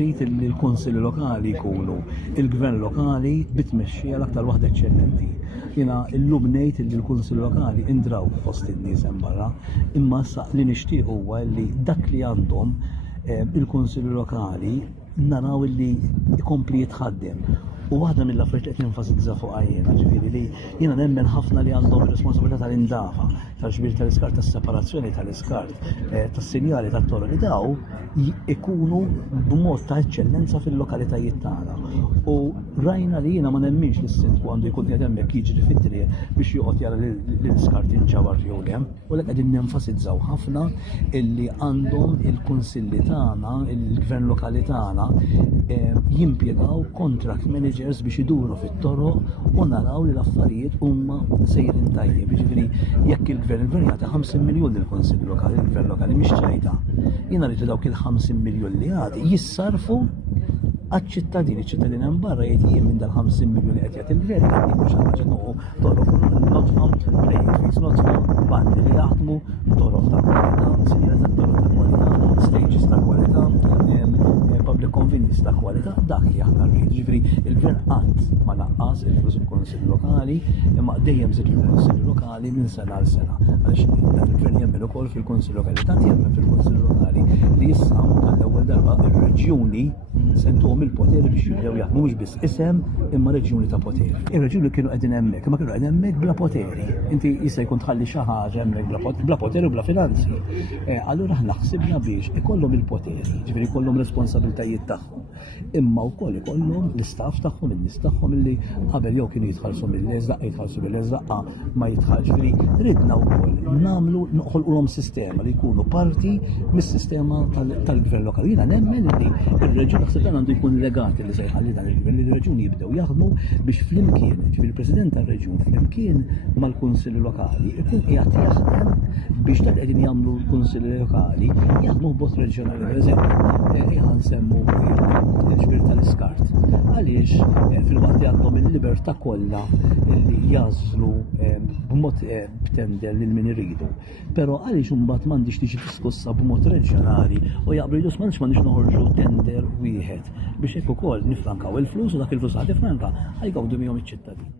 Rrit li l-konsilli lokali jkunu il-gvern lokali bitmexxija l-aktar waħda eċċellenti. Jiena llum ngħid li l-kunsilli lokali indraw fost in-nies hemm barra, imma sa li nixtieq huwa li dak li għandhom il-kunsilli lokali naraw li jkompli jitħaddem. U waħda mill-affarijiet qed nenfasizza fuqha jiena, ġifieri li jiena nemmen ħafna li għandhom ir-responsabilità tal-indafa, tal-ġbir tal-iskart, tas-separazzjoni tal-iskart, tas-sinjali tat-toroq li daw ikunu b'mod ta' eċċellenza fil-lokalitajiet tagħna. U rajna li jiena ma nemminx li s-sindku għandu jkun qiegħed hemmhekk jiġri fit-triq biex joqgħod jara li l-iskart jinġabar jew le. U lek qegħdin nenfasizzaw ħafna illi għandhom il-kunsilli tagħna, il-gvern lokali tagħna jimpjegaw contract managers biex iduru fit-toroq u naraw li l-affarijiet huma sejrin tajjeb. Jiġifieri jekk il-gvern jagħti 50 miljun lill-kunsilli lokali, il-gvern lokali mhix ċajta. Jiena rrid dawk il-50 miljun li għati jissarfu għaċ-ċittadini, ċittadini hemm barra jgħid minn dal-50 miljun li qed jagħti il-gvern jagħti mhux ħaġa noqgħu toroq notfhom playing fields, notfhom bandi li jaħdmu toroq ta' kwalità, sinjela ta' toroq ta' kwalità, stages ta' kwalità, public convenience ta' kwalità, dak li aħna rrid. Ġifieri il-gvern qatt ma naqqas il-flus il-kunsilli lokali, imma dejjem żied il-kunsilli lokali minn sena għal sena. Għaliex dan il-gvern jemmen ukoll fil-kunsilli lokali, tant jemmen fil-kunsilli lokali li issa għall-ewwel darba ir-reġjuni sentuhom il-poteri biex jibdew jaħdmu mhux biss isem imma reġjuni ta' poteri. Ir-reġjuni kienu qegħdin hemmhekk, imma kienu qegħdin hemmhekk bla poteri. Inti jista' jkun tħalli xi ħaġa hemmhekk bla poteri u bla finanzi. Allura aħna ħsibna biex ikollhom il-poteri, ġifieri jkollhom responsabiltajiet tagħhom. Imma wkoll ikollhom l-istaff tagħhom, in-nies tagħhom illi qabel jew kienu jitħallsu mill-eżraq, jitħallsu mill-eżraqqa ma jitħallx. Ġifieri ridna wkoll nagħmlu noħolqulhom sistema li jkunu parti mis-sistema tal-gvern lokali. Jiena nemmen li ir-reġjun naħseb dan għandu jkun legati li se jħalli dan il-gvern li l-reġjuni jibdew jaħdmu biex flimkien, ġifieri il-President tar-Reġjun flimkien mal-Kunsilli Lokali ikun qiegħed jaħdem biex dak qegħdin jagħmlu l-Kunsilli Lokali jaħdmu b'mod reġjonali. Pereżempju nsemmu il-ġbir tal-iskart. Għaliex fil-waqt li għandhom il-libertà kollha li jażlu b'mod b'tender lil min iridu. Però għaliex imbagħad m'għandix tiġi diskussa b'mod reġjonali u jaqblu m'għandix noħorġu tender wieħed biex hekk ukoll nifrankaw il-flus u dak il-flus ħad ifranka ħajgawdu bihom iċ-ċittadini.